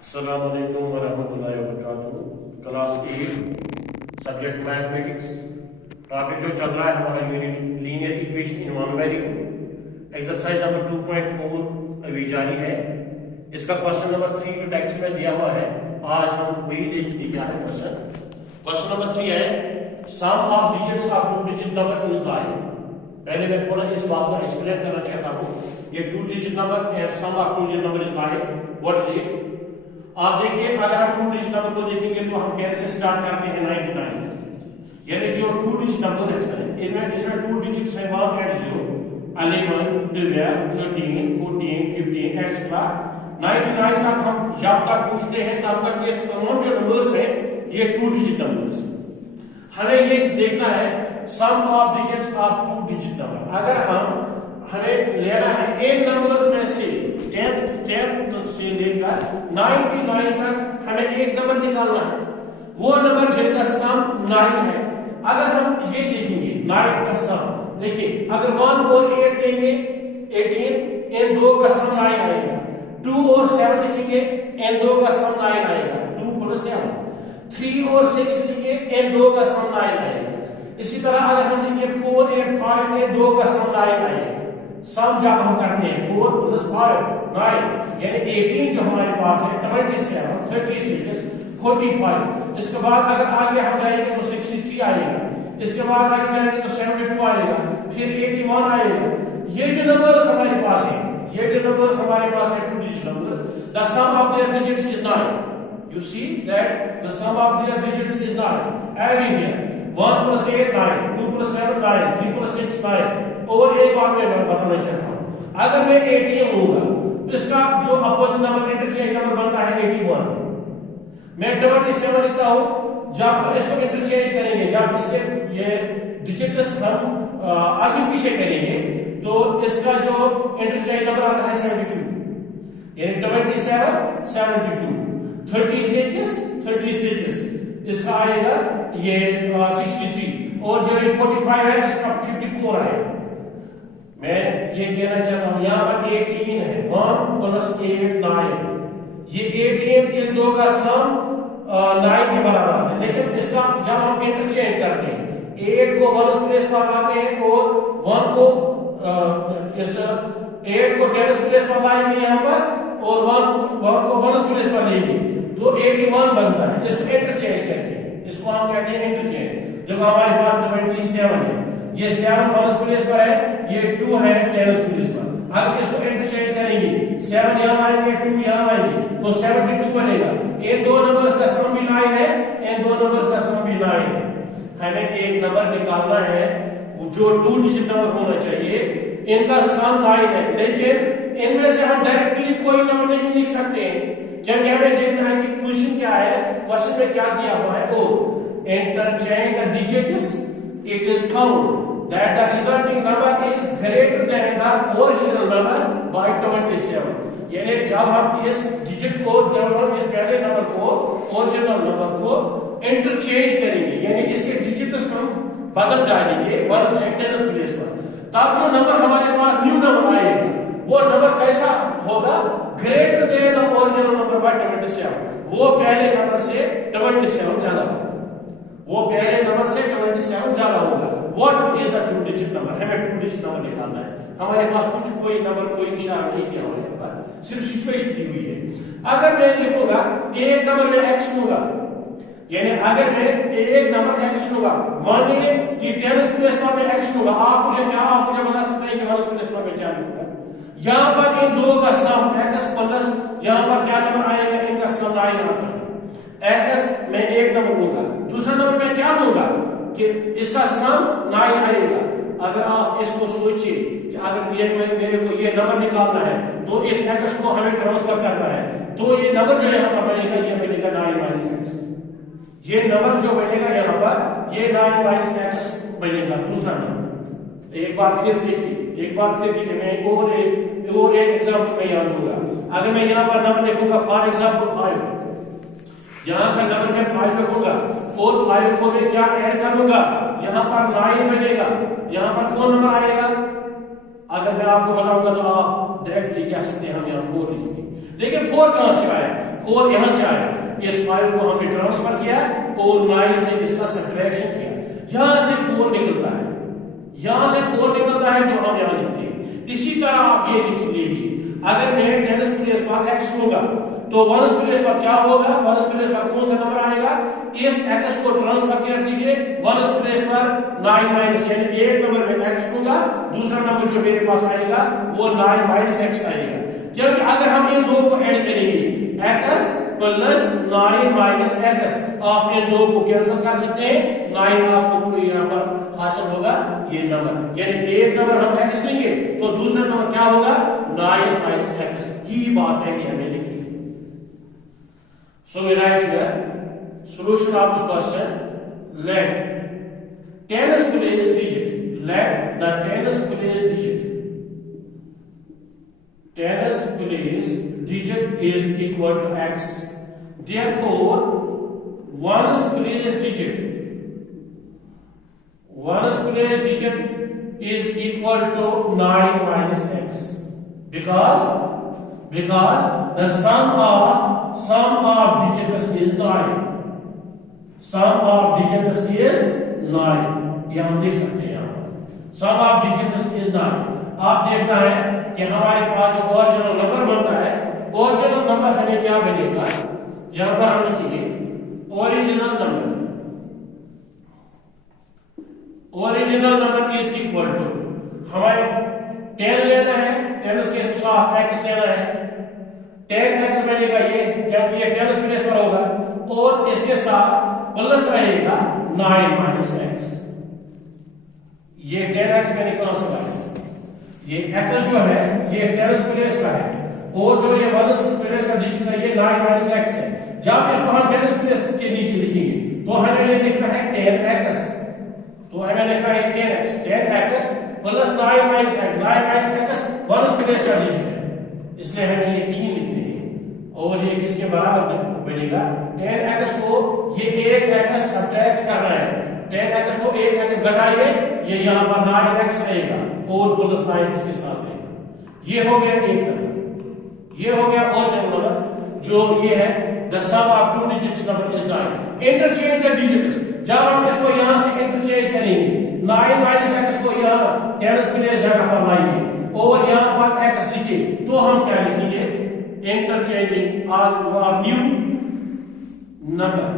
अस्सलाम वालेकुम वरहमतुल्लाहि वबरकातुहू। Class 8 subject mathematics. टॉपिक जो चल रहा है हमारा unit linear equation in one variable. Exercise number 2.4 अभी जारी है। इसका क्वेश्चन नंबर 3 जो टेक्स्ट में दिया हुआ है, आज हम वही देखेंगे क्या है क्वेश्चन नंबर 3 है sum of digits of two digit number is like. पहले मैं थोड़ा इस बात को एक्सप्लेन करना चाहता हूँ। ये two digit number and sum of two digit number is like what is it. आप देखिए, अगर हम टू डिजिट नंबर को देखेंगे तो हम 10 से स्टार्ट करते हैं 99 तक। यानी जो टू डिजिट नंबर है इनमें इसमें टू डिजिट्स है 1 and 0, 11, 12, 13, 14, 15 एटसेट्रा 99 तक। हम जब तक पूछते हैं तब तक ये तमाम जो नंबर्स हैं ये टू डिजिट नंबर्स। हमें ये देखना है sum of digits of two digit number. अगर हमें लेना है इन नंबर्स में से 10 से लेकर 99 तक हमें एक नंबर निकालना है, वो नंबर जिनका सम 9 है। अगर हम ये देखेंगे 9 का सम, देखिए अगर 1 और 8 लेंगे 18, इन दो का सम 9 आएगा। 2 और 7 लिखेंगे इन दो का सम 9 आएगा, 2 + 7। 3 और 6 लिखेंगे इन दो का सम 9 आएगा। इसी तरह अगर हम लिखेंगे 4 और 5, इन दो का सम 9 आएगा। सम जब हम करते हैं 4 + 5 9, यानी 18 जो हमारे पास है 27, 36, 45। इसके बाद अगर आगे हम जाएंगे तो 63 आएगा। इसके बाद आगे जाएंगे तो 72 आएगा, फिर 81 आएगा। ये जो नंबर्स हमारे पास है, ये जो नंबर्स हमारे पास है two digit numbers, the sum of their digits is 9। You see that the sum of their digits is 9 everywhere. 1 + 8 9, 2 + 7 9, 3 + 6 9। और एक बात मैं बताना चाहता हूँ, अगर मैं ATM लूंगा तो इसका जो अपोजिट नंबर इंटरचेंज नंबर बनता है 81। मैं 27 लिखता हूँ, जब इसको इंटरचेंज करेंगे, जब इसके ये डिजिट्स हम आगे पीछे करेंगे तो इसका जो इंटरचेंज नंबर आता है 72, यानी 27 72, 36 इसका आएगा ये 63, और जो 45 है इसका 54 आएगा। मैं ये कहना चाहता हूं, यहां पर 18 है, 1 + 8 9। ये 18 इन दो का सम 9 के बराबर है। लेकिन इसका जब हम इंटरचेंज करते हैं, 8 को 1 प्लेस पर लाते हैं और 1 को इस 8 को 10 प्लेस पर लाएंगे यहां पर, और 1 को 1 प्लेस पर लेंगे तो 81 बनता है। इसको इंटरचेंज कहते हैं, इसको हम कहते हैं इंटरचेंज। जब हमारे पास 27 है, ये 7 1 प्लेस पर है, ये 2 है 10 प्लेस पर। अब इसको इंटरचेंज करेंगे, 7 यहां आएंगे 2 यहां आएंगे तो 72 बनेगा। इन दो नंबर्स का सम भी 9 है, इन दो नंबर्स का सम भी 9 है। हमें एक नंबर निकालना है जो टू डिजिट नंबर होना चाहिए, इनका सम 9 है, लेकिन इनमें से हम डायरेक्टली कोई नंबर नहीं लिख सकते क्योंकि हमें देखना है कि क्वेश्चन क्या है, क्वेश्चन में क्या दिया हुआ है। ओ interchange the digits, it is found that the resulting number is greater than the original number by 27। यानी जब हम इस डिजिट को, जब हम इस पहले नंबर को ओरिजिनल नंबर को इंटरचेंज करेंगे, यानी इसके डिजिट्स को बदल डालेंगे 1 से 10 प्लेस पर, तब जो नंबर हमारे पास न्यू नंबर आएगा वो नंबर कैसा होगा, greater than the original number by 27। वो पहले नंबर से 27 ज्यादा होगा, वो पहले नंबर से 27 ज्यादा होगा। What is the to digit number? हमें टू डिजिट नंबर निकालना है। हमारे पास कोई नंबर कोई इशारा नहीं किया हुआ है, सिर्फ सिचुएशन दी हुई है। अगर मैं लिखूंगा एक नंबर में x लूंगा, यानी अगर मैं एक नंबर x लूंगा, मानिए कि 10 प्लेस पर मैं x लूंगा, आप मुझे बता सकते हैं कि 1 प्लेस पर मैं क्या लूंगा। यहां पर इन दो का सम x प्लस यहां पर क्या नंबर आएगा, इनका सम 9 आता है। x मैं एक नंबर लूंगा, दूसरा नंबर मैं क्या लूंगा कि इसका सम 9 आएगा। अगर आप इसको सोचिए कि अगर मेरे को ये नंबर निकालना है तो इस x को हमें ट्रांसफर करना है, तो ये नंबर जो यहां पर बनेगा ये बनेगा 9 - x। ये नंबर जो बनेगा यहां पर ये 9 - x बनेगा दूसरा नंबर। एक बार फिर देखिए, मैं और एक एग्जांपल मैं यहां दूंगा। अगर मैं यहां पर नंबर लिखूंगा फॉर एग्जांपल 5, यहां का नंबर मैं 5 लिखूंगा और 5 को मैं क्या ऐड करूंगा, यहां पर 9 बनेगा, यहां पर कौन नंबर आएगा। अगर मैं आपको बताऊंगा तो आप डायरेक्टली कह सकते हैं हम यहां 4 लिखेंगे, लेकिन 4 कहां से आया, 4 यहां से आया, इस 5 को हमने ट्रांसफर किया और 9 से इसका सब्ट्रैक्शन किया, यहां से 4 निकलता है, यहां से 4 निकलता है जो हम यहां लिखते हैं। इसी तरह आप ये लिख लीजिए, अगर मैं 10s प्लेस पर x लूंगा तो 1s प्लेस पर क्या होगा, 1s प्लेस पर कौन सा नंबर आएगा, इस x को ट्रांसफर कर दीजिए 1s प्लेस पर 9 माइनस, यानी एक नंबर में x लूंगा, दूसरा नंबर जो मेरे पास आएगा वो 9 माइनस x आएगा, क्योंकि अगर हम इन दो को ऐड करेंगे x प्लस 9 माइनस x, आप इन दो को कैंसिल कर सकते हैं, 9 आपको यहां पर हासिल होगा ये नंबर, यानी एक नंबर हम x लेंगे तो दूसरा नंबर क्या होगा 9 माइनस x, की बात पहले हमें लिखी। So we write here solution of this question, let 10s place digit, let the 10s place digit, 10s place digit is equal to x, therefore 1s place digit, 1s place digit is equal to 9 minus x, because the sum of digits is 9, sum of digits is 9, ये हम लिख सकते हैं यहाँ पर sum of digits is 9। आप देखना है कि हमारे पास जो ओरिजिनल नंबर बनता है, ओरिजिनल नंबर हमें क्या बनेगा, यहां पर हम लिखेंगे original number is equal to, हमें 10 लेना है, 10 के साथ x लेना है, 10x बनेगा ये, क्योंकि ये 10 प्लेस पर होगा, और इसके साथ प्लस रहेगा 9 माइनस x, ये 10x मैंने कहां से लाया, ये x जो है ये 10 प्लेस का है, और जो ये 1 प्लेस का डिजिट है ये 9 माइनस x है। जब इसको हम 10 प्लेस के नीचे लिखेंगे तो हमें लिखना है 10x, तो हमें लिखना है 10x plus 9 minus x, 9 minus x 1 place का डिजिट है, इसलिए हमें ये 3 लिखने हैं, और ये किसके बराबर बनेगा 10x को ये 1x सब्ट्रैक्ट करना है, 10x को 1x घटाइए, ये यहां पर 9x रहेगा और प्लस 9 इसके साथ रहेगा, ये हो गया एक नंबर, ये हो गया ओरिजिनल नंबर जो ये है the sum of two digits number is 9, interchange the digits, जब हम इसको यहां से इंटरचेंज करेंगे 9 माइनस x को यहां 10 प्लेस जगह पर लाएंगे और यहां पर x लिखिए तो हम क्या लिखेंगे, interchanging or new number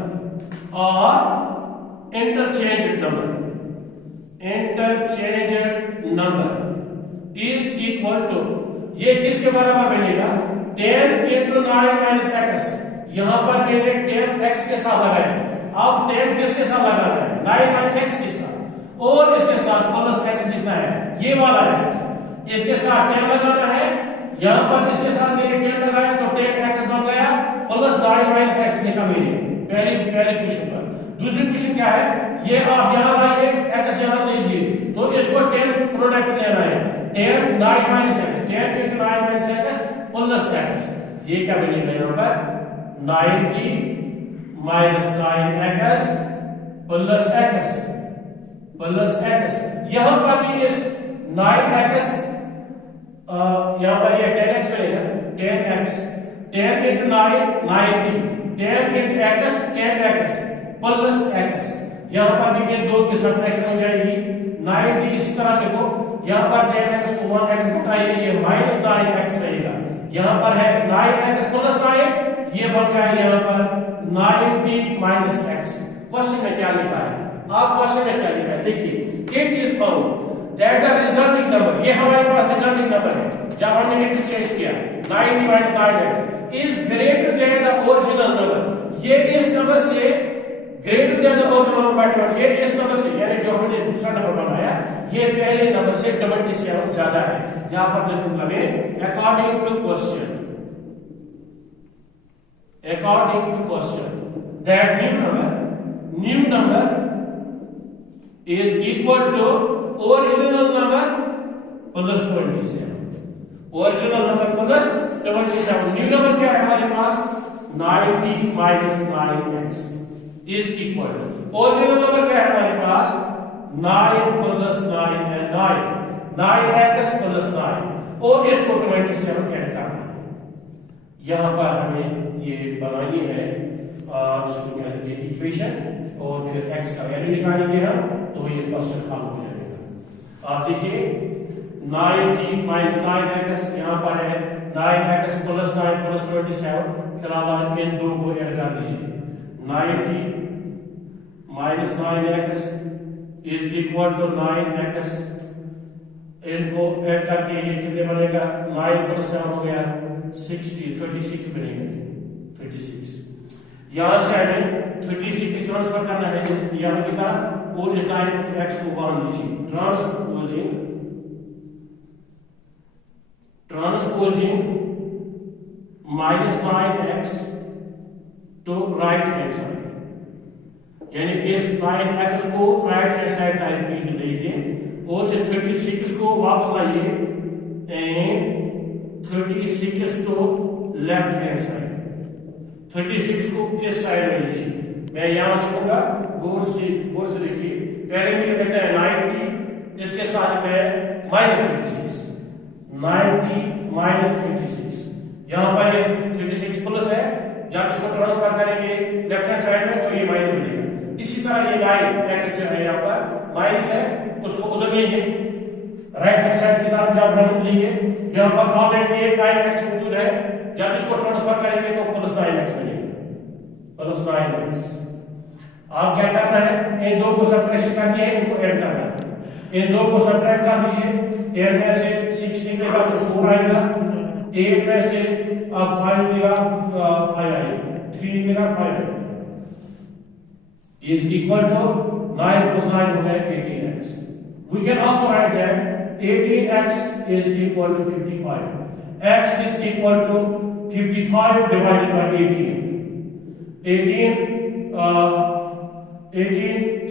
or interchanged number is equal to, ये किसके बराबर बनेगा 10 into 9 minus x, यहां पर मैंने 10x के साथ लगाया, अब 10 किसके साथ लगाना है 9 माइनस x के साथ, और इसके साथ प्लस x लिखना है, ये वाला x, इसके साथ 10 लगाना है, यहां पर इसके साथ मैंने 10 लगाया तो 10x बन गया प्लस 9 माइनस x लिखा मैंने पहली क्वेश्चन पर। दूसरी क्वेश्चन क्या है, ये आप यहां लाइए x यहां लीजिए तो इसको 10 प्रोडक्ट लेना है, 10 9 minus x, 10 into 9 minus x plus x, ये क्या बनेगा यहां पर 90 माइनस 9x प्लस x, यहां पर भी इस 9x यहां पर ये 10x बनेगा, 10x 10 into 9 90, 10 into x 10x plus x, यहां पर भी ये दो की सब्ट्रैक्शन हो जाएगी, 90 इस तरह देखो, यहां पर 10x को 1x घटाइए ये माइनस 9x रहेगा, यहां पर है 9x प्लस 9, ये बन गया है यहां पर 90 माइनस x। क्वेश्चन में क्या लिखा है, आप क्वेश्चन में क्या लिखा है देखिए, it is found that the resulting number, ये हमारे पास रिजल्टिंग नंबर है जब हमने इंटरचेंज किया 90 minus 9x is greater than the original number, ये इस नंबर से greater than the original number by 20, ये इस नंबर से, यानी जो हमने दूसरा नंबर बनाया ये पहले नंबर से 27 ज्यादा है, यहां पर लिखूंगा मैं according to question that new number is equal to original number plus 27, original number plus 27, new number क्या है हमारे पास 90 minus 9x is equal to, original number क्या है हमारे पास 9 प्लस 9x प्लस 9, और इसको 27 ऐड करना है, यहाँ पर हमें ये बनानी है इसको क्या लिखे इक्वेशन और फिर x का वैल्यू निकालेंगे हम, तो ये क्वेश्चन हल हो जाएगा। आप देखिए 9t माइनस 9x यहाँ पर है 9x प्लस 9 प्लस 27, फिलहाल इन दो को ऐड कर दीजिए। 9t minus 9x is equal to 9x, इनको ऐड करके ये कितने बनेगा 9 प्लस 7 हो गया 60, 36 बनेगा 36। यहाँ से हमें 36 ट्रांसफर करना है यहाँ की तरफ और इस लाइन x को बांध दीजिए। Transposing minus 9x to right hand side, यानी इस 9x को राइट हैंड साइड टाइप पे लेंगे और इस 36 को वापस लाइए and 36 to left hand side, 36 को इस साइड में लीजिए। मैं यहां लिखूंगा गौर से लिखिए। पहले मुझे लिखना है 90, इसके साथ में माइनस 36, 90 माइनस 36। यहां पर ये 36 प्लस है, जब इसको ट्रांसफर करेंगे लेफ्ट हैंड साइड में तो ये माइनस बनेगा। इसी तरह ये 9x जो है यहाँ पर माइनस है, उसको उधर लेंगे राइट हैंड साइड की तरफ जब हम लेंगे, यहाँ पर ऑलरेडी ये 9x मौजूद है, जब इसको ट्रांसफर करेंगे तो प्लस 9x बनेगा, प्लस 9x। आप क्या करना है, इन दो को सबट्रैक्शन करनी है, इनको ऐड करना है। इन दो को सबट्रैक्ट कर लीजिए, 8 में से 6 निकलेगा तो 4 आएगा, 8 में से अब 5 निकलेगा 5 आएगा, 3 निकलेगा 5 आएगा, इज इक्वल टू 9 plus 9 हो गया 18x। We can also write that 18x is equal to 55. X is equal to 55 divided by 18. 18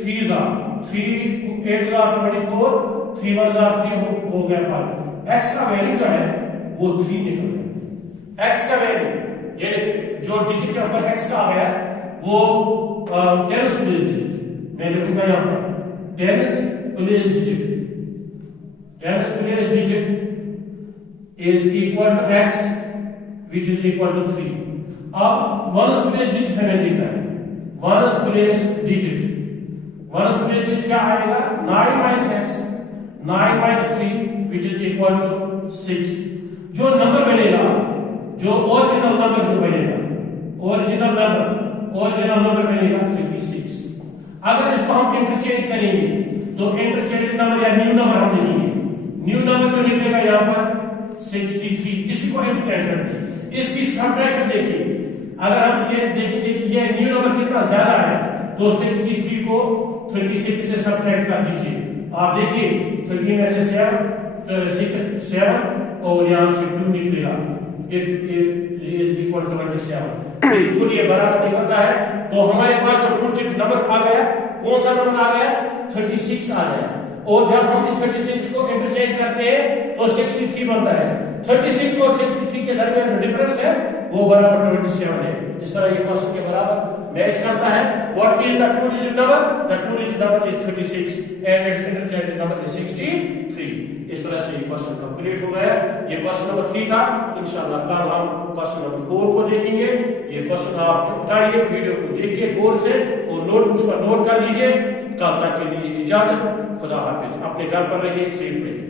3s are 3 8s are 24, 3 1s are 3 हो गया 5। x का वैल्यू जो है वो 3 निकल गया। x का वैल्यू ये जो डिजिट के ऊपर x का आ गया वो 10 प्लेस डिजिट, मैं लिखूंगा यहां पर 10 place digit, 10 place digit is equal to x which is equal to 3। अब 1s प्लेस डिजिट हमें लिखना है, 1s place digit, 1s place digit क्या आएगा 9 minus x, 9 minus 3 which is equal to 6। जो नंबर मिलेगा, जो ओरिजिनल नंबर जो मिलेगा, ओरिजिनल नंबर मिलेगा 36। अगर इसको हम इंटरचेंज करेंगे तो इंटरचेंज नंबर या न्यू नंबर हम लिखेंगे, न्यू नंबर जो निकलेगा यहाँ पर 63, इसी को इंटरचेंज करते हैं। इसकी सबट्रैक्शन देखिए, अगर हम ये देखेंगे कि ये न्यू नंबर कितना ज्यादा है तो 63 को 36 से सबट्रैक्ट कर दीजिए। आप देखिए 13 में से 7 और यहाँ से 2 निकलेगा, इज इक्वल टू 27, बिल्कुल ये बराबर निकलता है। तो हमारे पास जो 2 डिजिट नंबर आ गया, कौन सा नंबर आ गया 36 आ गया, और जब हम इस 36 को इंटरचेंज करते हैं तो 63 बनता है। 36 और 63 के दरमियान जो डिफरेंस है वो बराबर 27 है। इस तरह ये क्वेश्चन के बराबर मैच करता है। What is the true digit number? The true digit number is 36 and it's interchange number is 63। इस तरह से ये क्वेश्चन कंप्लीट हो गया। ये क्वेश्चन नंबर 3 था। इंशाल्लाह कल हम क्वेश्चन नंबर 4 को देखेंगे। ये क्वेश्चन आप उठाइए, वीडियो को देखिए गौर से और नोटबुक्स पर नोट कर लीजिए। कल तक के लिए इजाजत, खुदा हाफिज। अपने घर पर रहिए, सेफ रहिए।